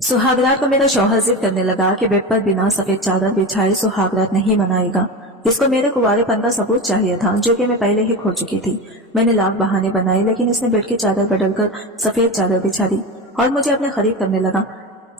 सुहागरात को मेरा शौहर जिद करने लगा कि बेड पर बिना सफेद चादर बिछाए सुहागरात नहीं मनाएगा। इसको मेरे कुंवारेपन का सबूत चाहिए था, जो कि मैं पहले ही खो चुकी थी। मैंने लाख बहाने बनाए, लेकिन इसने बेड की चादर बदलकर सफेद चादर बिछा दी और मुझे अपने करीब करने लगा।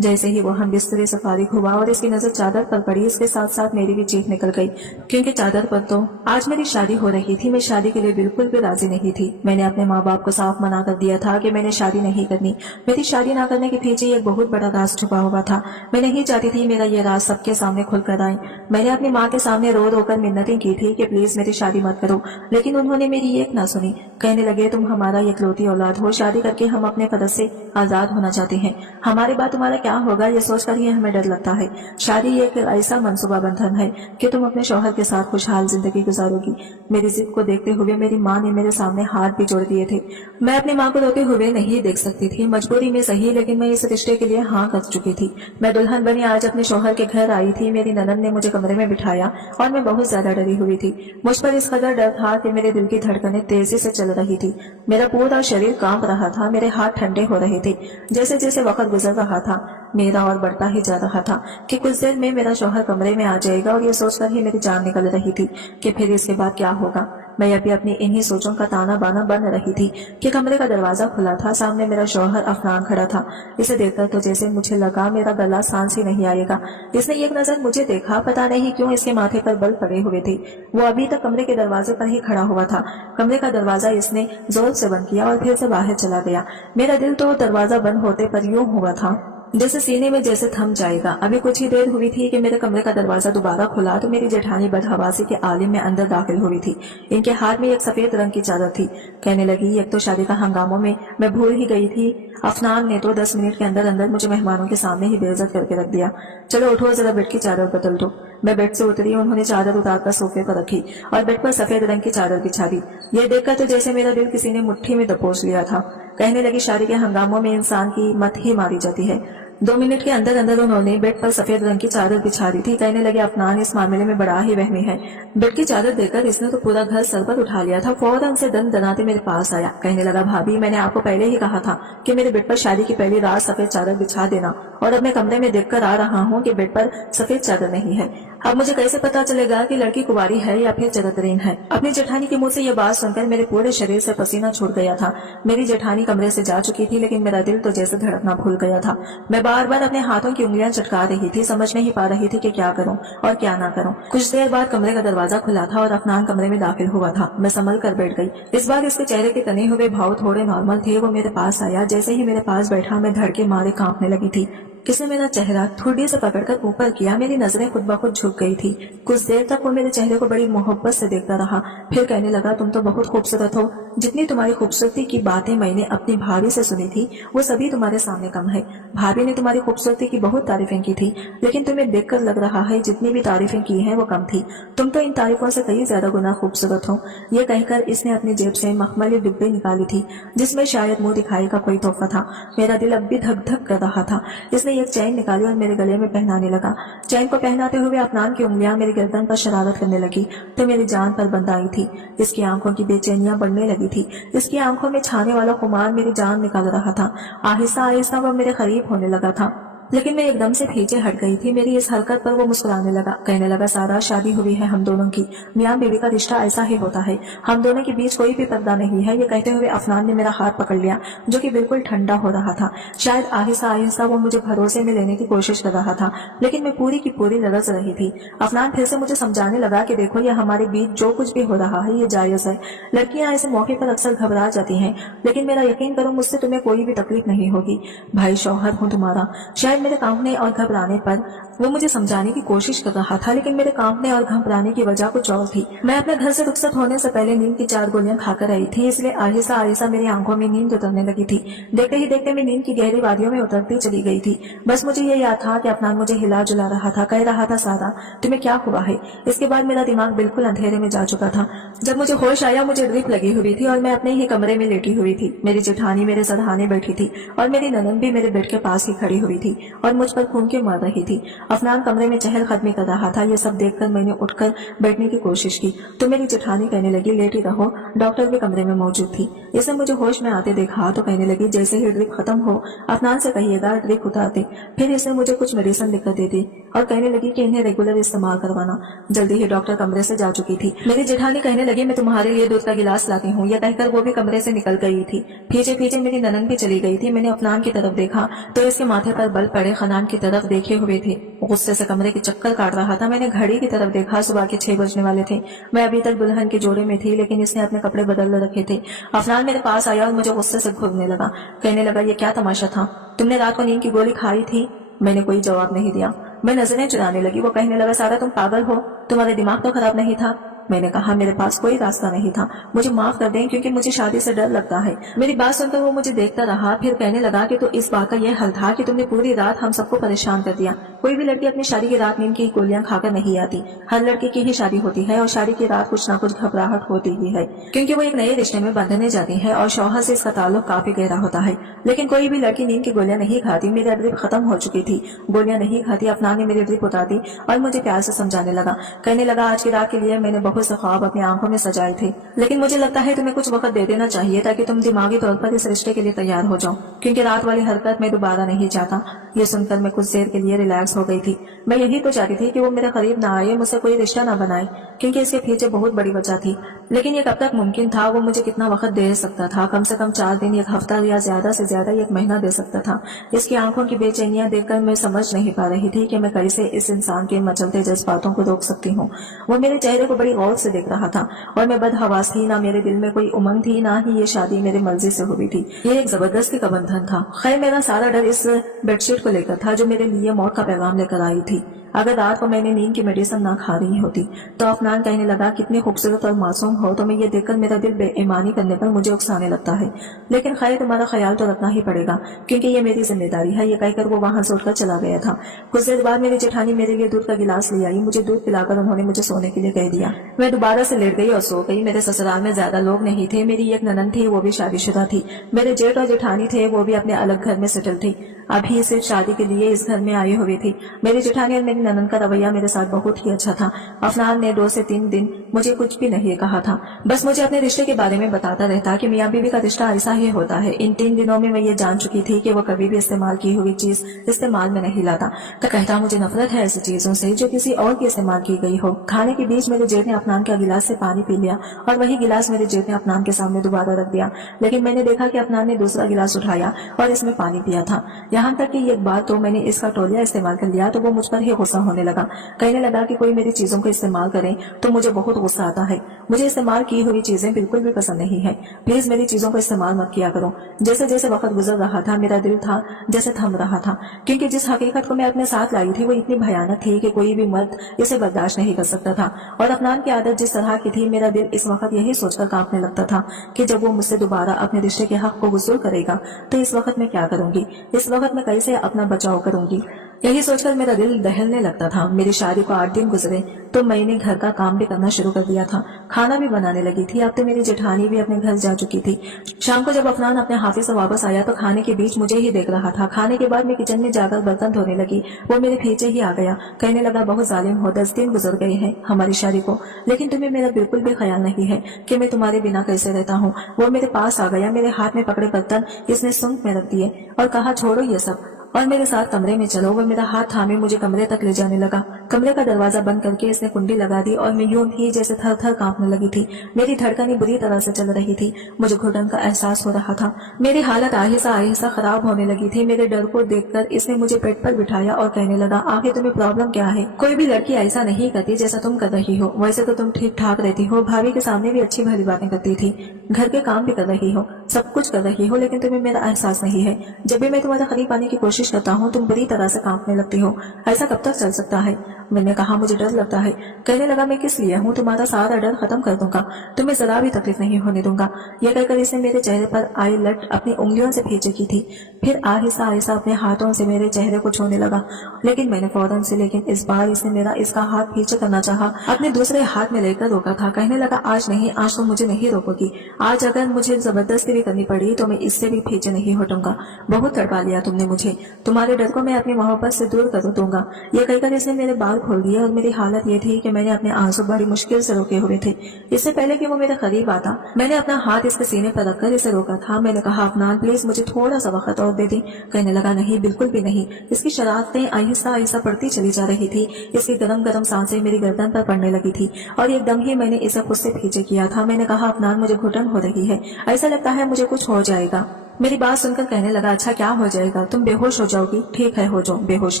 जैसे ही वो हम बिस्तरे से फारिग हुआ और इसकी नजर चादर पर पड़ी, इसके साथ साथ मेरी भी चीख निकल गई, क्योंकि चादर पर तो आज मेरी शादी हो रही थी। मैं शादी के लिए बिल्कुल भी राजी नहीं थी। मैंने अपने माँ बाप को साफ मना कर दिया था कि मैंने शादी नहीं करनी। मेरी शादी न करने के पीछे एक बहुत बड़ा राज छुपा हुआ था। मैं नहीं चाहती थी मेरा ये राज सबके सामने खुल कर आए। मैंने अपनी माँ के सामने रो रो कर मिन्नतें की थी कि प्लीज मेरी शादी मत करो, लेकिन उन्होंने मेरी एक ना सुनी। कहने लगे, तुम हमारा इकलौती औलाद हो, शादी करके हम अपने फर्ज से आजाद होना चाहते हैं। हमारे बाद तुम्हारा क्या होगा ये सोचकर ही हमें डर लगता है। शादी एक ऐसा मंसूबा बंधन है कि तुम अपने शौहर के साथ खुशहाल जिंदगी गुजारोगी। मेरी जिद को देखते हुए मेरी माँ ने मेरे सामने हाथ भी जोड़ दिए थे। मैं अपनी माँ को रोते हुए नहीं देख सकती थी, मजबूरी में सही, लेकिन मैं इस रिश्ते के लिए हाँ कर चुकी थी। मैं दुल्हन बनी आज अपने शौहर के घर आई थी। मेरी ननद ने मुझे कमरे में बिठाया और मैं बहुत ज्यादा डरी हुई थी। मुझ पर इस कदर डर था कि मेरे दिल की धड़कनें तेजी से चल रही थी। मेरा पूरा शरीर कांप रहा था, मेरे हाथ ठंडे हो रहे थे। जैसे जैसे वक्त गुजर रहा था, मेरा और बढ़ता ही जा रहा था कि कुछ देर में मेरा शौहर कमरे में आ जाएगा, और ये सोचकर ही मेरी जान निकल रही थी कि फिर इसके बाद क्या होगा। मैं अभी अपनी इन्हीं सोचों का ताना बाना बन रही थी कि कमरे का दरवाजा खुला था। सामने मेरा शौहर अफनान खड़ा था। इसे देखकर तो जैसे मुझे लगा मेरा गला सांस ही नहीं आएगा। इसने एक नजर मुझे देखा, पता नहीं क्यों इसके माथे पर बल पड़े हुए थे। वो अभी तक कमरे के दरवाजे पर ही खड़ा हुआ था। कमरे का दरवाजा इसने जोर से बंद किया और फिर से बाहर चला गया। मेरा दिल तो दरवाजा बंद होते पर यूं हुआ था जैसे सीने में जैसे थम जाएगा। अभी कुछ ही देर हुई थी कि मेरे कमरे का दरवाजा दोबारा खुला तो मेरी जेठानी बदहवासी के आलिम में अंदर दाखिल हुई थी। इनके हाथ में एक सफेद रंग की चादर थी। कहने लगी, एक तो शादी का हंगामों में मैं भूल ही गई थी। अफनान ने तो 10 मिनट के अंदर अंदर मुझे मेहमानों के सामने ही बेइज्जत करके रख दिया। चलो उठो, जरा बेड की चादर बदल दो। मैं बेड से उतरी, उन्होंने चादर उतारकर सोफे पर रखी और बेड पर सफेद रंग की चादर बिछा दी। यह देखकर तो जैसे मेरा दिल किसी ने मुट्ठी में दबोच लिया था। कहने लगी, शादी के हंगामों में इंसान की मत ही मारी जाती है। 2 मिनट के अंदर अंदर उन्होंने बेड पर सफेद रंग की चादर बिछा दी थी। कहने लगे, अफनान इस मामले में बड़ा ही वहमी है। बेड की चादर देखकर इसने तो पूरा घर सर पर उठा लिया था। फौरन से दन दनाते मेरे पास आया। कहने लगा, भाभी मैंने आपको पहले ही कहा था कि मेरे बेड पर शादी की पहली रात सफेद चादर बिछा देना, और अब मैं कमरे में देखकर आ रहा हूँ कि बेड पर सफेद चादर नहीं है। अब मुझे कैसे पता चलेगा कि लड़की कुंवारी है या फिर चरित्रहीन है। अपनी जेठानी के मुंह से यह बात सुनकर मेरे पूरे शरीर से पसीना छूट गया था। मेरी जेठानी कमरे से जा चुकी थी, लेकिन मेरा दिल तो जैसे धड़कना भूल गया था। मैं बार बार अपने हाथों की उंगलियां चटका रही थी, समझ नहीं पा रही थी कि क्या करूं और क्या ना करूं। कुछ देर बाद कमरे का दरवाजा खुला था और अफनान कमरे में दाखिल हुआ था। मैं संभल कर बैठ गई। इस बार इसके चेहरे के तने हुए भाव थोड़े नॉर्मल थे। वो मेरे पास आया। जैसे ही मेरे पास बैठा, मैं धड़के मारे कांपने लगी थी। इसने मेरा चेहरा ठुड्डी से पकड़कर ऊपर किया। मेरी नजरें खुद ब खुद झुक गई थी। कुछ देर तक वो मेरे चेहरे को बड़ी मोहब्बत से देखता रहा। फिर कहने लगा, तुम तो बहुत खूबसूरत हो। जितनी तुम्हारी खूबसूरती की बातें मैंने अपनी भाभी से सुनी थी, वो सभी तुम्हारे सामने कम है। भाभी ने तुम्हारी खूबसूरती की बहुत तारीफें की थी, लेकिन तुम्हें देखकर लग रहा है जितनी भी तारीफें की हैं वो कम थी। तुम तो इन तारीफों से कई ज्यादा गुना खूबसूरत हो। ये कहकर इसने अपनी जेब से मखमली डिब्बे निकाली थी, जिसमें शायद मुंह दिखाई का कोई तोहफा था। मेरा दिल अब भी धक धक कर रहा था। इसने एक चैन निकाली और मेरे गले में पहनाने लगा। चैन को पहनाते हुए अफनान की उंगलियां मेरी गर्दन पर शरारत करने लगी तो मेरी जान पर बंद आई थी। इसकी आंखों की बेचैनियां बढ़ने लगी थी। इसकी आंखों में छाने वाला खुमार मेरी जान निकाल रहा था। आहिस्ता आहिस्ता वो मेरे करीब होने लगा था, लेकिन मैं एकदम से पीछे हट गई थी। मेरी इस हरकत पर वो मुस्कुराने लगा। कहने लगा, सारा शादी हुई है हम दोनों की। मियां बीवी का रिश्ता ऐसा ही होता है, हम दोनों के बीच कोई भी पर्दा नहीं है। ये कहते हुए अफनान ने मेरा हाथ पकड़ लिया, जो कि बिल्कुल ठंडा हो रहा था। शायद आहिस्ता आहिस्ता वो मुझे भरोसे में लेने की कोशिश कर रहा था, लेकिन मैं पूरी की पूरी लरज रही थी। अफनान फिर से मुझे समझाने लगा कि देखो, ये हमारे बीच जो कुछ भी हो रहा है ये जायज है। लड़कियां ऐसे मौके पर अक्सर घबरा जाती हैं, लेकिन मेरा यकीन करो, मुझसे तुम्हें कोई भी तकलीफ नहीं होगी। भाई शौहर हूँ तुम्हारा। शायद मेरे कांपने और घबराने पर वो मुझे समझाने की कोशिश कर रहा था, लेकिन मेरे कांपने और घबराने की वजह कुछ और थी। मैं अपने घर से रुखसत होने से पहले नींद की 4 गोलियां खाकर आई थी, इसलिए आहिस्ता आहिस्ता मेरी आंखों में नींद उतरने लगी थी। देखते ही देखते मैं नींद की गहरी वादियों में उतरती चली गई थी। बस मुझे ये याद था कि अफनान मुझे हिला जुला रहा था, कह रहा था, सारा तुम्हें क्या हुआ है। इसके बाद मेरा दिमाग बिल्कुल अंधेरे में जा चुका था। जब मुझे होश आया, मुझे ड्रिप लगी हुई थी और मैं अपने ही कमरे में लेटी हुई थी। मेरी जेठानी मेरे सरहाने बैठी थी और मेरी ननद भी मेरे बेड के पास ही खड़ी हुई थी। और मुझ पर खून क्यों मार रही थी। अफनान कमरे में चहलकदमी कर रहा था। ये सब देखकर मैंने उठकर बैठने की कोशिश की तो मेरी जेठानी कहने लगी, लेटी रहो, डॉक्टर भी कमरे में मौजूद थी। इसने मुझे होश में आते देखा तो कहने लगी, जैसे ही ड्रिप खत्म हो अफनान से कहिएगा ड्रिप उतार दे। फिर इसने मुझे कुछ मेडिसिन लिखकर दे दी और कहने लगी कि इन्हें रेगुलर इस्तेमाल करवाना। जल्दी ही डॉक्टर कमरे से जा चुकी थी। मेरी जेठानी कहने लगी, मैं तुम्हारे लिए दूध का गिलास लाती हूँ। यह कहकर वो भी कमरे से निकल गई थी। पीछे पीछे मेरी ननद भी चली गई थी। मैंने अफनान की तरफ देखा तो इसके माथे पर बल पड़े खनान की तरफ देखे हुए थे। गुस्से से कमरे के चक्कर काट रहा था। मैंने घड़ी की तरफ देखा, सुबह के 6 बजने वाले थे। मैं अभी तक दुल्हन के जोड़े में थी, लेकिन इसने अपने कपड़े बदल रखे थे। अफनान मेरे पास आया और मुझे गुस्से से घूरने लगा। कहने लगा, ये क्या तमाशा था, तुमने रात को नींद की गोली खाई थी? मैंने कोई जवाब नहीं दिया। मैं नजरें चुराने लगी। वो कहने लगा, सारा तुम पागल हो, तुम्हारे दिमाग तो खराब नहीं था? मैंने कहा, मेरे पास कोई रास्ता नहीं था, मुझे माफ कर दें, क्योंकि मुझे शादी से डर लगता है। मेरी बात सुनकर वो मुझे देखता रहा। फिर कहने लगा कि तो इस बात का यह हल था कि तुमने पूरी रात हम सबको परेशान कर दिया। कोई भी लड़की अपनी शादी की रात नींद की गोलियां खाकर नहीं आती। हर लड़की की ही शादी होती है और शादी की रात कुछ ना कुछ घबराहट होती ही है, क्योंकि वो एक नए रिश्ते में बंधने जाती है और शौहर से इसका ताल्लुक काफी गहरा होता है। लेकिन कोई भी लड़की नींद की गोलियां नहीं खाती। मेरी ड्रिप खत्म हो चुकी थी, गोलियां नहीं खाती। अफनान ने मेरी ड्रिप उतार दी और मुझे प्यार से समझाने लगा। कहने लगा, आज की रात के लिए मैंने बहुत से ख्वाब अपनी आंखों में सजाए थे, लेकिन मुझे लगता है तुम्हें कुछ वक्त दे देना चाहिए ताकि तुम दिमागी तौर पर इस रिश्ते के लिए तैयार हो जाओ, क्योंकि रात वाली हरकत मैं दोबारा नहीं चाहता। ये सुनकर मैं कुछ देर के लिए रिलैक्स हो गई थी। मैं यही तो चाहती थी कि वो मेरे करीब ना आए, मुझसे कोई रिश्ता ना बनाए, क्योंकि इसके पीछे बहुत बड़ी वजह थी। लेकिन ये कब तक मुमकिन था? वो मुझे कितना वक्त दे सकता था? कम से कम 4 दिन, 1 हफ्ता या ज्यादा से ज्यादा 1 महीना दे सकता था। इसकी आंखों की बेचैनियां देखकर मैं समझ नहीं पा रही थी कि मैं कैसे इस इंसान के मचलते जज्बातों को रोक सकती हूँ। वो मेरे चेहरे को बड़ी गौर से देख रहा था और मैं बदहवास थी। ना मेरे दिल में कोई उमंग थी, ना ही ये शादी मेरी मर्जी से हुई थी। ये एक जबरदस्ती का बंधन था। खैर, मेरा सारा डर इस बेडशीट को लेकर था जो मेरे लिए मौत का पैगाम लेकर आई थी। अगर रात को मैंने नींद की मेडिसिन ना खा रही होती तो अफनान कहने लगा, कितनी खूबसूरत और मासूम हो। तो मैं ये देखकर मेरा दिल बेईमानी करने पर मुझे उकसाने लगता है। लेकिन खैर, तुम्हारा ख्याल तो रखना ही पड़ेगा, क्योंकि ये मेरी जिम्मेदारी है। ये कहकर वो वहां से उठकर चला गया था। कुछ देर बाद मेरी जेठानी मेरे लिए दूध का गिलास ले आई। मुझे दूध पिलाकर उन्होंने मुझे सोने के लिए कह दिया। मैं दोबारा से लेट गई और सो गई। मेरे ससुराल में ज्यादा लोग नहीं थे। मेरी एक ननद थी, वो भी शादीशुदा थी। मेरे जेठ और जेठानी थे, वो भी अपने अलग घर में सेटल थी। अभी सिर्फ शादी के लिए इस घर में आई हुई थी। मेरी जेठानी और मेरी ननद का रवैया मेरे साथ बहुत ही अच्छा था। अफनान ने 2 से 3 दिन मुझे कुछ भी नहीं कहा था, बस मुझे अपने रिश्ते के बारे में बताता रहता कि मियाँ बीवी का रिश्ता ऐसा ही होता है। इन 3 दिनों में मैं ये जान चुकी थी कि वो कभी भी इस्तेमाल की हुई चीज इस्तेमाल में नहीं लाता। तो कहता, मुझे नफरत है ऐसी चीजों से जो किसी और की इस्तेमाल की गई हो। खाने के बीच मेरे जेठ ने अफनान का गिलास से पानी पी लिया और वही गिलास मेरे जेठ ने अफनान के सामने दोबारा रख दिया। लेकिन मैंने देखा कि अफनान ने दूसरा गिलास उठाया और इसमें पानी पिया था। यहाँ तक कि एक बार तो मैंने इसका तौलिया इस्तेमाल कर लिया तो वो मुझ पर ही गुस्सा होने लगा। कहने लगा कि कोई मेरी चीजों को इस्तेमाल करे तो मुझे बहुत गुस्सा आता है। मुझे इस्तेमाल की हुई चीजें बिल्कुल भी पसंद नहीं है। प्लीज मेरी चीजों को इस्तेमाल मत किया करो। जैसे जैसे वक्त गुजर रहा था मेरा दिल था जैसे थम रहा था, क्योंकि जिस हकीकत को मैं अपने साथ लाई थी वो इतनी भयानक थी कि कोई भी मर्द इसे बर्दाश्त नहीं कर सकता था। और अफनान की आदत जिस तरह की थी, मेरा दिल इस वक्त यही सोचकर कांपने लगता था कि जब वो मुझसे दोबारा अपने रिश्ते के हक को वसूल करेगा तो इस वक्त मैं क्या करूंगी, इस वक्त मैं कैसे अपना बचाव करूंगी। यही सोचकर मेरा दिल दहलने लगता था। मेरी शादी को 8 दिन गुजरे तो मैंने घर का काम भी करना शुरू कर दिया था, खाना भी बनाने लगी थी। अब तो मेरी जेठानी भी अपने घर जा चुकी थी। शाम को जब अफनान अपने हाफिज से वापस आया तो खाने के बीच मुझे ही देख रहा था। खाने के बाद मैं किचन में जाकर बर्तन धोने लगी। वो मेरे पीछे ही आ गया। कहने लगा, बहुत जालिम हो, 10 दिन गुजर गए हैं हमारी शादी को, लेकिन तुम्हें मेरा बिल्कुल भी ख्याल नहीं है कि मैं तुम्हारे बिना कैसे रहता हूँ। वो मेरे पास आ गया, मेरे हाथ में पकड़े बर्तन इसने सुंघ में रख दिए और कहा, छोड़ो ये सब और मेरे साथ कमरे में चलो। वो मेरा हाथ थामे मुझे कमरे तक ले जाने लगा। कमरे का दरवाजा बंद करके इसने कुंडी लगा दी और मैं यूं ही जैसे थर थर कांपने लगी थी। मेरी धड़कनें बुरी तरह से चल रही थी। मुझे घुटन का एहसास हो रहा था। मेरी हालत आहिस्ता आहिस्ता खराब होने लगी थी। मेरे डर को देखकर इसने मुझे पेट पर बिठाया और कहने लगा, आखिर तुम्हें प्रॉब्लम क्या है? कोई भी लड़की ऐसा नहीं करती जैसा तुम कर रही हो। वैसे तो तुम ठीक ठाक रहती हो, भाभी के सामने भी अच्छी भली बातें करती थी, घर के काम भी कर रही हो, सब कुछ कर रही हो, लेकिन तुम्हें मेरा एहसास नहीं है। जब भी मैं तुम्हारे करीब आने की कोशिश करता हूँ तुम बुरी तरह से कांपने लगती हो। ऐसा कब तक चल सकता है? मैंने कहा मुझे डर लगता है। कहने लगा मैं किस लिए हूँ, तुम्हारा सारा डर खत्म कर दूंगा, तुम्हें जरा भी तकलीफ नहीं होने दूंगा। यह कहकर इसने मेरे चेहरे पर आई लट अपनी उंगलियों से खींची की थी। फिर आहिस्ता आहिस्ता अपने हाथों से मेरे चेहरे को छूने लगा, लेकिन मैंने फौरन से, लेकिन इस बार इसने मेरा इसका हाथ पीछे करना चाहा, अपने दूसरे हाथ में लेकर रोका था। कहने लगा आज नहीं, आज तो मुझे नहीं रोकोगी, आज अगर मुझे जबरदस्ती भी करनी पड़ी तो मैं इससे भी पीछे नहीं हटूंगा। बहुत तड़पा लिया तुमने मुझे, तुम्हारे डर को मैं अपनी मोहब्बत से दूर कर दूंगा। यह कहकर इसने मेरे बाल खोल दिए और मेरी हालत ये थी कि मैंने अपने आंसू बड़ी मुश्किल से रोके हुए थे। इससे पहले कि वो मेरे करीब आता, मैंने अपना हाथ इसके सीने पर रखकर इसे रोका था। मैंने कहा अफनान प्लीज मुझे थोड़ा सा वक्त और दे दी। कहने लगा नहीं, बिल्कुल भी नहीं। इसकी शरारतें आहिस्ता आहिस्ता बढ़ती चली जा रही थी। इसकी गरम गरम सांसें मेरी गर्दन पर पड़ने लगी थी और एकदम ही मैंने इसे खुद से पीछे किया था। मैंने कहा अफनान मुझे घुटन हो रही है, ऐसा लगता है मुझे कुछ हो जाएगा। मेरी बात सुनकर कहने लगा अच्छा क्या हो जाएगा, तुम बेहोश हो जाओगी, ठीक है हो जाओ बेहोश,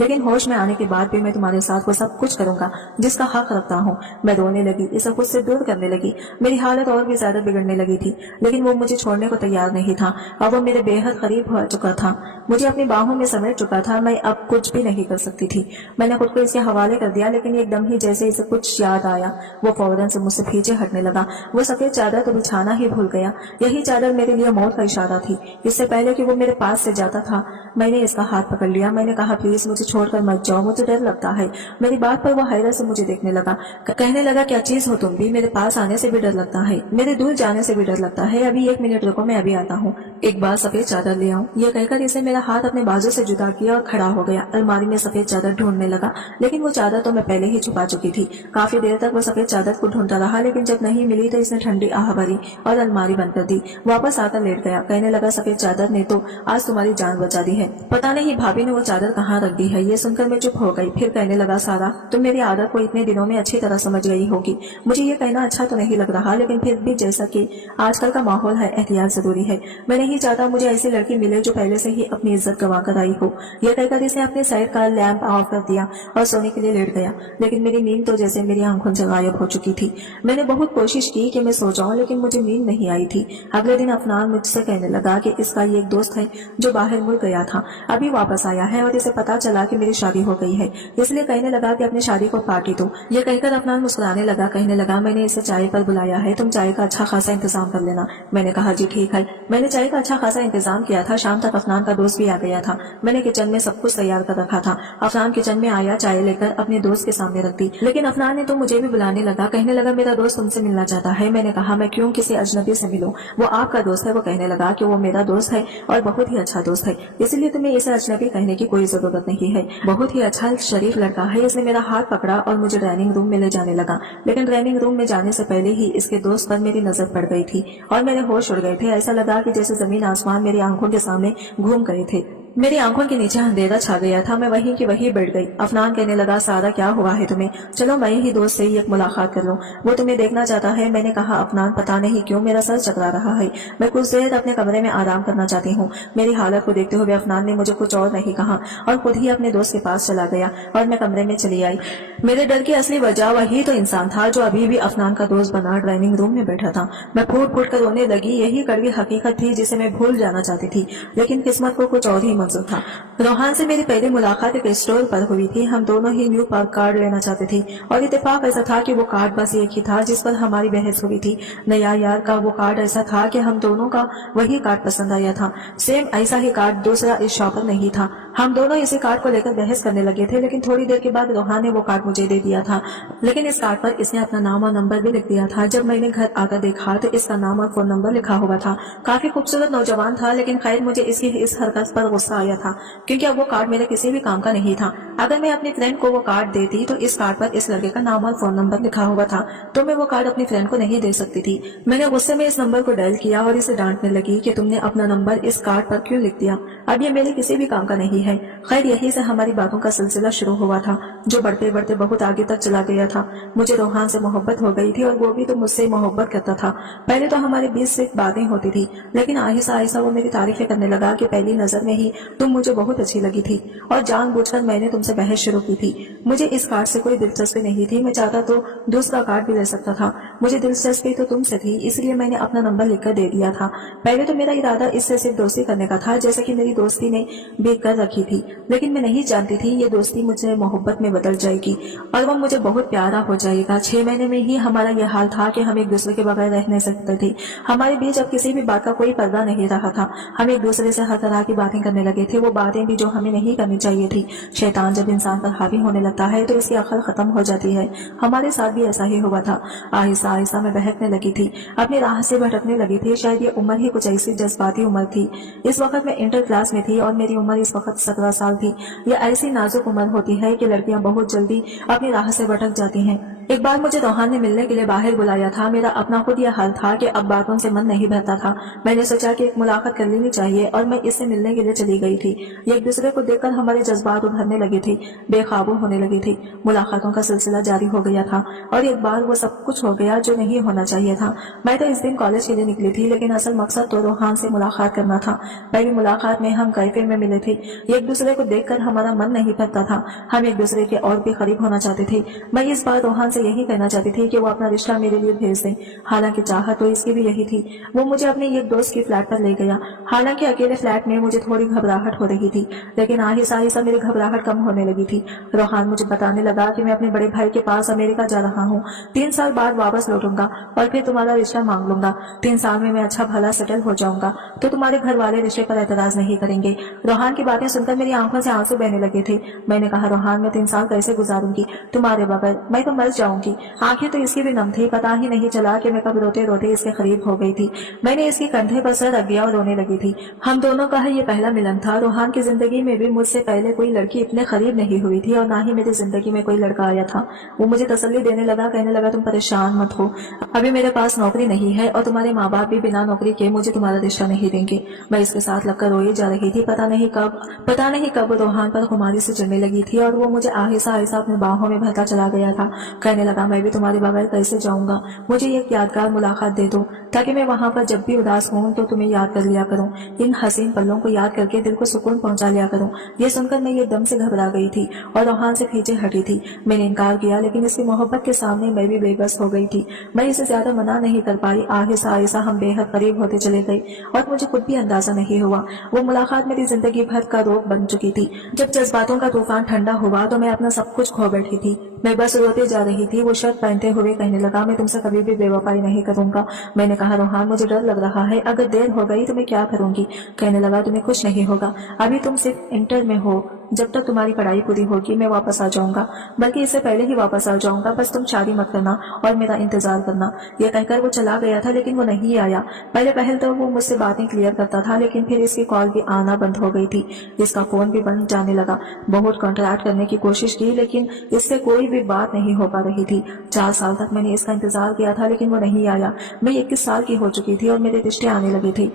लेकिन होश में आने के बाद भी मैं तुम्हारे साथ वो सब कुछ करूंगा जिसका हक रखता हूँ। मैं रोने लगी, इसे खुद से दूर करने लगी। मेरी हालत और भी ज्यादा बिगड़ने लगी थी, लेकिन वो मुझे छोड़ने को तैयार नहीं था। अब वो मेरे बेहद करीब हो चुका था, मुझे अपनी बाहों में समेट चुका था। मैं अब कुछ भी नहीं कर सकती थी। मैंने खुद को इसके हवाले कर दिया, लेकिन एकदम ही जैसे इसे कुछ याद आया, वो फौरन से मुझसे पीछे हटने लगा। वो सफेद चादर तो बिछाना ही भूल गया। यही चादर मेरे लिए मौत का इशारा थी। इससे पहले कि वो मेरे पास से जाता था, मैंने इसका हाथ पकड़ लिया। मैंने कहा प्लीज मुझे छोड़कर मत जाओ, मुझे डर लगता है। मेरी बात पर वो हैरत से मुझे देखने लगा। कहने लगा क्या चीज हो तुम भी, मेरे पास आने से भी डर लगता है, मेरे दूर जाने से भी डर लगता है। अभी 1 मिनट रुको, मैं अभी आता हूँ, एक बार सफेद चादर ले आऊं। यह कहकर इसे मेरा हाथ अपने बाजू से जुदा किया और खड़ा हो गया। अलमारी में सफेद चादर ढूंढने लगा, लेकिन वो चादर तो मैं पहले ही छुपा चुकी थी। काफी देर तक वो सफेद चादर को ढूंढता रहा, लेकिन जब नहीं मिली तो इसने ठंडी आह भरी और अलमारी बंद कर दी। वापस आकर लेट गया। कहने लगा सफेद चादर ने तो आज तुम्हारी जान बचा दी है, पता नहीं भाभी ने वो चादर कहाँ रख दी है। ये सुनकर मैं चुप हो गई। फिर कहने लगा सारा तुम मेरी आदत को इतने दिनों में अच्छी तरह समझ गई होगी। मुझे ये कहना अच्छा तो नहीं लग रहा, लेकिन फिर भी जैसा कि आजकल का माहौल है, एहतियात जरूरी है। मैं नहीं चाहता मुझे ऐसी लड़की मिले जो पहले से ही अपनी इज्जत गंवा कर आई हो। यह कहकर इसने अपने साइड का लैंप ऑफ कर दिया और सोने के लिए लेट गया, लेकिन मेरी नींद तो जैसे मेरी आंखों से गायब हो चुकी थी। मैंने बहुत कोशिश की कि मैं सो जाऊं, लेकिन मुझे नींद नहीं आई थी। अगले दिन अफनान मुझसे कहने लगा कि इसका ये एक दोस्त है जो बाहर मुल्क गया था, अभी वापस आया है और इसे पता चला कि मेरी शादी हो गई है, इसलिए कहने लगा कि अपनी शादी को पार्टी दो। ये कहकर अफनान मुस्कुराने लगा। कहने लगा मैंने इसे चाय पर बुलाया है, तुम चाय का अच्छा खासा इंतजाम कर लेना। मैंने कहा जी ठीक है। मैंने चाय का अच्छा खासा इंतजाम किया था। शाम तक अफनान का दोस्त भी आ गया था। मैंने किचन में सब कुछ तैयार कर रखा था। अफनान किचन में आया, चाय लेकर अपने दोस्त के सामने रख दी, लेकिन अफनान ने तो मुझे भी बुलाने लगा। कहने लगा मेरा दोस्त तुमसे मिलना चाहता है। मैंने कहा मैं क्यों किसी अजनबी से मिलूं, वो आपका दोस्त है। वो कहने लगा कि वो मेरा दोस्त है और बहुत ही अच्छा दोस्त है, इसलिए तुम्हें इसे अजनबी कहने की कोई जरूरत नहीं है। बहुत ही अच्छा शरीफ लड़का है। इसने मेरा हाथ पकड़ा और मुझे डाइनिंग रूम में ले जाने लगा, लेकिन डाइनिंग रूम में जाने से पहले ही इसके दोस्त पर मेरी नजर पड़ गई थी और मेरे होश उड़ गए थे। ऐसा लगा कि जैसे जमीन आसमान मेरी आंखों के सामने घूम गए थे। मेरी आंखों के नीचे अंधेरा छा गया था। मैं वहीं की वहीं बैठ गई। अफनान कहने लगा सारा क्या हुआ है तुम्हें, चलो मैं ही दोस्त से ही एक मुलाकात कर लूं, वो तुम्हें देखना चाहता है। मैंने कहा अफनान पता नहीं क्यों मेरा सर चकरा रहा है, मैं कुछ देर अपने कमरे में आराम करना चाहती हूँ। मेरी हालत को देखते हुए अफनान ने मुझे कुछ और नहीं कहा और खुद ही अपने दोस्त के पास चला गया और मैं कमरे में चली आई। मेरे डर की असली वजह वही तो इंसान था जो अभी भी अफनान का दोस्त बना डाइनिंग रूम में बैठा था। मैं फूट फूट कर रोने लगी। यही कड़वी हकीकत थी जिसे मैं भूल जाना चाहती थी, लेकिन किस्मत को कुछ और ही मंजूर था। रोहान से मेरी पहली मुलाकात एक स्टोर पर हुई थी। हम दोनों ही न्यू पार्क कार्ड लेना चाहते थे और इत्तेफाक ऐसा था कि वो कार्ड बस एक ही था जिस पर हमारी बहस हुई थी। नया यार का वो कार्ड ऐसा था कि हम दोनों का वही कार्ड पसंद आया था। सेम ऐसा ही कार्ड दूसरा इस शॉप पर नहीं था। हम दोनों इसी कार्ड को लेकर बहस करने लगे थे, लेकिन थोड़ी देर के बाद रोहान ने वो कार्ड मुझे दे दिया था, लेकिन इस कार्ड पर इसने अपना नाम और नंबर भी लिख दिया था। जब मैंने घर आकर देखा तो इसका नाम और फोन नंबर लिखा हुआ था। काफी खूबसूरत नौजवान था, लेकिन खैर मुझे इसकी इस हरकत पर गुस्सा आया था क्योंकि अब वो कार्ड मेरे किसी भी काम का नहीं था। अगर मैं अपनी फ्रेंड को वो कार्ड देती तो इस कार्ड पर इस लड़के का नाम और फोन नंबर लिखा हुआ था, तो मैं वो कार्ड अपनी फ्रेंड को नहीं दे सकती थी। मैंने गुस्से में इस नंबर को डायल किया और इसे डांटने लगी कि तुमने अपना नंबर इस कार्ड पर क्यों लिख दिया, अब ये मेरे किसी भी काम का नहीं है। खैर यहीं से हमारी बातों का सिलसिला शुरू हुआ था जो बढ़ते बढ़ते बहुत आगे तक चला गया था। मुझे रोहान से मोहब्बत हो गई थी और वो भी तो मुझसे मोहब्बत करता था। पहले तो हमारे बीच सिर्फ बातें होती थी, लेकिन आहिस्ता आहिस्ता वो मेरी तारीफें करने लगा कि पहली नजर में ही तुम मुझे बहुत अच्छी लगी थी और जानबूझकर मैंने तुमसे बहस शुरू की थी। मुझे इस कार्ड से कोई दिलचस्पी नहीं थी, मैं चाहता तो दूसरा कार्ड भी ले सकता था। मुझे दिलचस्पी तो तुमसे थी, इसलिए मैंने अपना नंबर लिखकर दे दिया था। पहले तो मेरा इरादा इससे सिर्फ दोस्ती करने का था, जैसे कि मेरी दोस्ती ने भी कर रखी थी, लेकिन मैं नहीं जानती थी ये दोस्ती मुझे मोहब्बत में बदल जाएगी और वो मुझे बहुत प्यारा हो जाएगा। 6 महीने में ही हमारा यह हाल था कि हम एक दूसरे के बगैर रह नहीं सकते थे। हमारे बीच अब किसी भी बात का कोई पर्दा नहीं रहा था। हम एक दूसरे से हर तरह की बातें करने लगे थे, वो बातें भी जो हमें नहीं करनी चाहिए थी। शैतान जब इंसान पर हावी होने लगता है तो इसकी अकल खत्म हो जाती है। हमारे साथ भी ऐसा ही हुआ था। आहिस्ता आहिस्ता मैं बहकने लगी थी, अपनी राह से भटकने लगी थी। शायद ये उम्र ही कुछ ऐसी जज्बाती उम्र थी। इस वक्त मैं इंटर क्लास में थी और मेरी उम्र इस वक्त 17 साल थी। यह ऐसी नाजुक उम्र होती है कि लड़कियां बहुत जल्दी अपनी राह से भटक जाती हैं। एक बार मुझे रोहान ने मिलने के लिए बाहर बुलाया था। मेरा अपना खुद यह हाल था कि अब बातों से मन नहीं भरता था। मैंने सोचा कि एक मुलाकात कर लेनी चाहिए और मैं इससे मिलने के लिए चली गई थी। एक दूसरे को देखकर हमारे जज्बात उभरने लगे थे, बेकाबू होने लगी थी। मुलाकातों का सिलसिला जारी हो गया था और एक बार वो सब कुछ हो गया जो नहीं होना चाहिए था। मैं तो इस दिन कॉलेज के लिए निकली थी, लेकिन असल मकसद तो रोहान से मुलाकात करना था। पहली मुलाकात में हम कैफे में मिले थे। एक दूसरे को देखकर हमारा मन नहीं भरता था। हम एक दूसरे के और भी करीब होना चाहते थे। मैं इस बार रोहान से यही कहना चाहती थी कि वो अपना रिश्ता मेरे लिए भेज दें। हालांकि चाहत तो इसकी भी यही थी। वो मुझे अपने एक दोस्त के फ्लैट पर ले गया। हालांकि अकेले फ्लैट में मुझे थोड़ी घबराहट हो रही थी, लेकिन आहिस्ता आहिस्ता मेरी घबराहट कम होने लगी थी। रोहान मुझे बताने लगा कि मैं अपने बड़े भाई के पास अमेरिका जा रहा हूँ। 3 साल बाद वापस लौटूंगा और फिर तुम्हारा रिश्ता मांग लूंगा। 3 साल में मैं अच्छा भला सेटल हो जाऊंगा तो तुम्हारे घर वाले रिश्ते पर एतराज नहीं करेंगे। रोहान की बातें सुनकर मेरी आंखों से आंसू बहने लगे थे। मैंने कहा, रोहान मैं 3 साल कैसे गुजारूंगी तुम्हारे बगैर? मैं तो मर जाऊंगी। आंखें तो इसकी भी नम थी। पता ही नहीं चला कि मैं कब रोते रोते इसके करीब हो गई थी। मैंने इसके कंधे पर सर रख दिया और रोने लगी थी। हम दोनों का ये पहला मिलन था। रोहान की जिंदगी में भी मुझसे पहले कोई लड़की इतने करीब नहीं हुई थी और ना ही मेरी जिंदगी में कोई लड़का आया था। वो मुझे तसल्ली देने लगा, कहने लगा तुम परेशान मत हो, अभी मेरे पास नौकरी नहीं है और तुम्हारे माँ बाप भी बिना नौकरी के मुझे तुम्हारा रिश्ता नहीं देंगे। मैं इसके साथ लगकर रोई जा रही थी। पता नहीं कब रोहान पर खुमारी से चढ़ने लगी थी और वो मुझे आहिस्ता आहिस्ता अपने बाहों में भरता चला गया था। कहने लगा, मैं भी तुम्हारे बगैर कैसे जाऊंगा? मुझे एक यादगार मुलाकात दे दो ताकि मैं वहां पर जब भी उदास हूँ तो तुम्हें याद कर लिया करूँ। इन हसीन पलों को याद करके दिल को सुकून पहुंचा लिया करूँ। ये सुनकर मैं एकदम से घबरा गई थी और रोहान से पीछे हटी थी। मैंने इनकार किया, लेकिन इसकी मोहब्बत के सामने मैं भी बेबस हो गई थी। मैं इसे ज्यादा मना नहीं कर पाई। आहिस्ता आहिस्ता हम बेहद करीब होते चले गए और मुझे खुद भी अंदाजा नहीं हुआ वो मुलाकात मेरी जिंदगी भर का रोग बन चुकी थी। जब जज्बातों का तूफान ठंडा हुआ तो मैं अपना सब कुछ खो बैठी थी। मैं बस रोते जा रही थी। वो शर्ट पहनते हुए कहने लगा, मैं तुमसे कभी भी बेवफाई नहीं करूंगा। मैंने कहा, रोहान मुझे डर लग रहा है, अगर देर हो गई तो मैं क्या करूंगी? कहने लगा, तुम्हें कुछ नहीं होगा, अभी तुम सिर्फ इंटर में हो, जब तक तुम्हारी पढ़ाई पूरी होगी मैं वापस आ जाऊंगा, बल्कि इससे पहले ही वापस आ जाऊंगा। बस तुम शादी मत करना और मेरा इंतजार करना। यह कहकर वो चला गया था, लेकिन वो नहीं आया। पहले तो वो मुझसे बातें क्लियर करता था, लेकिन फिर इसकी कॉल भी आना बंद हो गई थी। इसका फोन भी बंद जाने लगा। बहुत कॉन्ट्रैक्ट करने की कोशिश की, लेकिन इससे कोई भी बात नहीं हो पा रही थी। 4 साल तक मैंने इसका इंतजार किया था, लेकिन वो नहीं आया। मैं 21 साल की हो चुकी थी और मेरे रिश्ते आने लगे थे।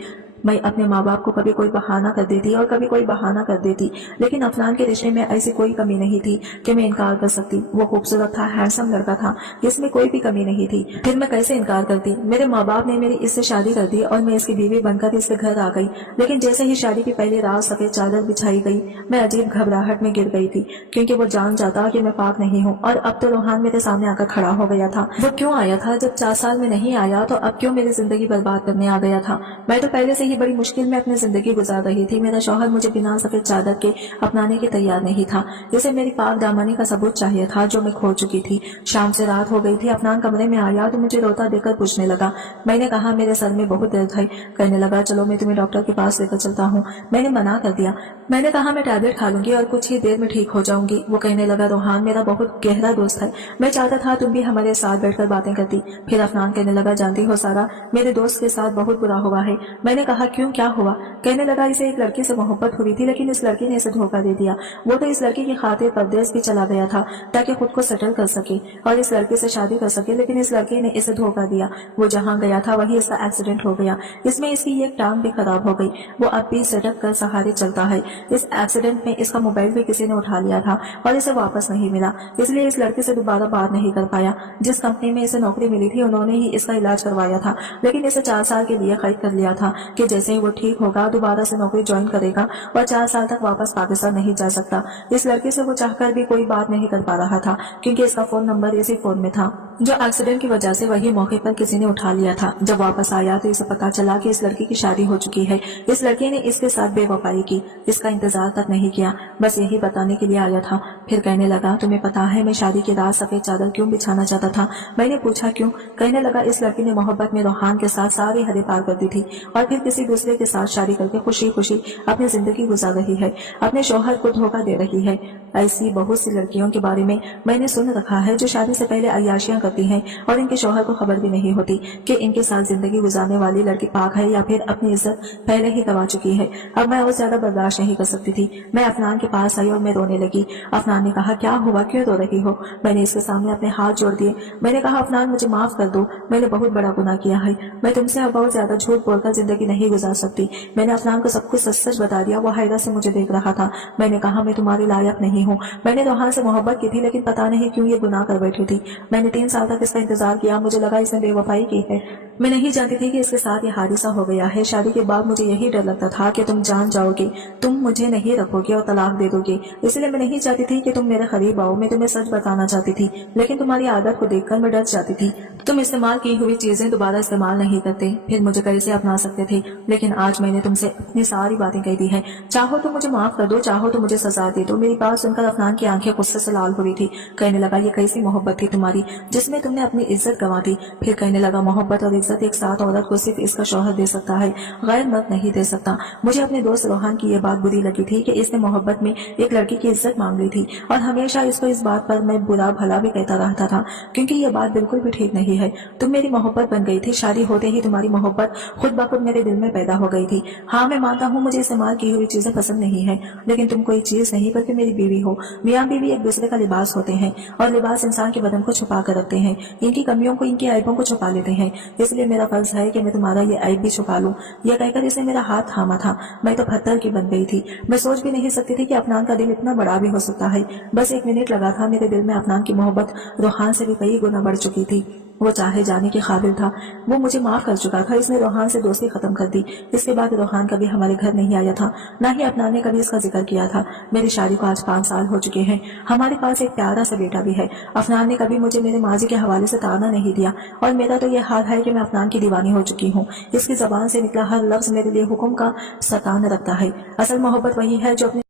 मैं अपने माँ बाप को कभी कोई बहाना कर देती और कभी कोई बहाना कर देती, लेकिन अफनान के रिश्ते में ऐसी कोई कमी नहीं थी कि मैं इनकार कर सकती। वो खूबसूरत था, हैंडसम लड़का था, इसमें कोई भी कमी नहीं थी। फिर मैं कैसे इनकार करती? मेरे माँ बाप ने मेरी इससे शादी कर दी और मैं इसकी बीवी बनकर इसके घर आ गई। लेकिन जैसे ही शादी की पहली रात सफेद चादर बिछाई गई, मैं अजीब घबराहट में गिर गई थी, क्योंकि वो जान जाता कि मैं पाक नहीं हूँ। और अब तो रोहान मेरे सामने आकर खड़ा हो गया था। वो क्यों आया था? जब 4 साल में नहीं आया तो अब क्यों मेरी जिंदगी बर्बाद करने आ गया था? मैं तो पहले से ही बड़ी मुश्किल में अपनी जिंदगी गुजार रही थी। मेरा शौहर मुझे बिना सफेद चादर के अपनाने के तैयार नहीं था। इसे मेरी पाक दामनी का सबूत चाहिए था जो मैं खो चुकी थी। शाम से रात हो गई थी। अफनान कमरे में आया तो मुझे रोता देखकर पूछने लगा। मैंने कहा, मेरे सर में बहुत दर्द है। कहने लगा, चलो मैं तुम्हें डॉक्टर के पास लेकर चलता हूँ। मैंने मना कर दिया। मैंने कहा, मैं टैबलेट खा लूंगी और कुछ ही देर में ठीक हो जाऊंगी। वो कहने लगा, रोहान मेरा बहुत गहरा दोस्त है, मैं चाहता था तुम भी हमारे साथ बैठकर बातें करती। फिर अफनान कहने लगा, जानती हो सारा, मेरे दोस्त के साथ बहुत बुरा हुआ है। मैंने कहा, क्यों, क्या हुआ? कहने लगा, इसे एक लड़की से मोहब्बत हुई थी, लेकिन इस लड़की ने इसे धोखा दे दिया। वो तो इस लड़की की खातिर परदेश भी चला गया था ताकि खुद को सेटल कर सके और इस लड़की से शादी कर सके, लेकिन इस लड़की ने इसे धोखा दिया। वो जहाँ गया था वही इसका एक्सीडेंट हो गया। इसमें इसकी एक टांग भी खराब हो गई। वो अब भी सड़क कर सहारे चलता है। इस एक्सीडेंट में इसका मोबाइल भी किसी ने उठा लिया था और इसे वापस नहीं मिला, इसलिए इस लड़की से दोबारा बात नहीं कर पाया। जिस कंपनी में इसे नौकरी मिली थी उन्होंने ही इसका इलाज करवाया था, लेकिन इसे 4 साल के लिए कैद कर लिया था कि जैसे ही वो ठीक होगा दोबारा से नौकरी ज्वाइन करेगा और 4 साल तक वापस पाकिस्तान नहीं जा सकता। इस लड़की से वो चाहकर भी कोई बात नहीं कर पा रहा था, क्योंकि इसका फोन नंबर इसी फोन में था। जो एक्सीडेंट की वजह से वही मौके पर किसी ने उठा लिया था। जब वापस आया तो इसे पता चला कि इस लड़की की शादी हो चुकी है। इस लड़की ने इसके साथ बेवफाई की, इसका इंतजार तक नहीं किया, बस यही बताने के लिए आया था। फिर कहने लगा, तुम्हें पता है मैं शादी के रात सफेद चादर क्यों बिछाना चाहता था? मैंने पूछा क्यों? कहने लगा, इस लड़की ने मोहब्बत में रोहान के साथ सारी हदें पार कर दी थी और फिर किसी दूसरे के साथ शादी करके खुशी खुशी अपनी जिंदगी गुजार रही है, अपने शौहर को धोखा दे रही है। ऐसी बहुत सी लड़कियों के बारे में मैंने सुन रखा है जो शादी से पहले अय्याशियां करती हैं और इनके शौहर को खबर भी नहीं होती कि इनके साथ जिंदगी गुजारने वाली लड़की पाक है या फिर अपनी इज्जत पहले ही गंवा चुकी है। अब मैं और ज्यादा बर्दाश्त नहीं कर सकती थी। मैं अफनान के पास आई और मैं रोने लगी। अफनान ने कहा, क्या हुआ, क्यों रो रही हो? मैंने इसके सामने अपने हाथ जोड़ दिए। मैंने कहा, अफनान मुझे माफ कर दो, मैंने बहुत बड़ा गुनाह किया है। मैं तुमसे अब बहुत ज्यादा झूठ बोलकर जिंदगी नहीं गुजार सकती। मैंने अफनान को सब कुछ सच सच बता दिया। वो हैरत से मुझे देख रहा था। मैंने कहा, मैं तुम्हारे लायक नहीं हूँ। मैंने रोहान से मोहब्बत की थी लेकिन पता नहीं क्यों ये गुनाह कर बैठी थी। मैंने 3 साल तक इसका इंतजार किया। मुझे लगा इसने बेवफाई की है। मैं नहीं जानती थी कि इसके साथ ये हादसा हो गया है। शादी के बाद मुझे यही डर लगता था कि तुम जान जाओगे, तुम मुझे नहीं रखोगे और तलाक दे दोगे। इसलिए मैं नहीं चाहती थी कि तुम मेरे करीब आओ। मैं तुम्हें सच बताना चाहती थी लेकिन तुम्हारी आदत को देखकर मैं डर जाती थी। तुम इस्तेमाल की हुई चीजें दोबारा इस्तेमाल नहीं करते, फिर मुझे कैसे अपना सकते थे? लेकिन आज मैंने तुमसे अपनी सारी बातें कह दी हैं। चाहो तो मुझे माफ कर दो, चाहो तो मुझे सजा दे दो। मेरी बात सुनकर अफनान की आंखें गुस्से से लाल हो रही थी। कहने लगा, ये कैसी मोहब्बत थी तुम्हारी जिसमें तुमने अपनी इज्जत गंवा दी? फिर कहने लगा, मोहब्बत और इज्जत एक साथ औरत को सिर्फ इसका शौहर दे सकता है, गैर मर्द नहीं दे सकता। मुझे अपने दोस्त रोहान की ये बात बुरी लगी थी कि इसने मोहब्बत में एक लड़की की इज्जत मांग ली थी और हमेशा इसको इस बात पर मैं बुरा भला भी कहता रहता था, क्योंकि ये बात बिल्कुल भी ठीक नहीं है। तुम मेरी मोहब्बत बन गई थी। शादी होते ही तुम्हारी मोहब्बत खुद ब खुद मेरे दिल में पैदा हो गई थी। हाँ, मैं मानता हूँ मुझे इस्तेमाल की हुई चीजें पसंद नहीं है, लेकिन तुम कोई चीज नहीं बल्कि मेरी बीवी हो। मियाँ बीवी एक दूसरे का लिबास होते हैं और लिबास इंसान के बदन को छुपा कर रखते हैं, इनकी कमियों को, इनकी ऐबों को छुपा लेते हैं। इसलिए मेरा फर्ज है कि मैं तुम्हारा ये ऐब भी छुपा लूं। यह कहकर इसने मेरा हाथ थामा था। मैं तो पत्थर की बन गई थी। मैं सोच भी नहीं सकती थी कि अफनान का दिल इतना बड़ा भी हो सकता है। बस 1 मिनट लगा था। मेरे दिल में अफनान की मोहब्बत रोहान से भी कई गुना बढ़ चुकी थी। वो चाहे जाने के काबिल था। वो मुझे माफ कर चुका था। इसने रोहान से दोस्ती खत्म कर दी। इसके बाद रोहान कभी हमारे घर नहीं आया था, न ही अफनान ने कभी इसका जिक्र किया था। मेरी शादी को आज 5 साल हो चुके हैं। हमारे पास एक प्यारा सा बेटा भी है। अफनान ने कभी मुझे मेरे माजी के हवाले से ताना नहीं दिया और मेरा तो यह हाल है कि मैं अफनान की दीवानी हो चुकी हूँ। इसकी जबान से निकला हर लफ्ज मेरे लिए हुक्म का सतान रखता है। असल मोहब्बत वही है जो अपने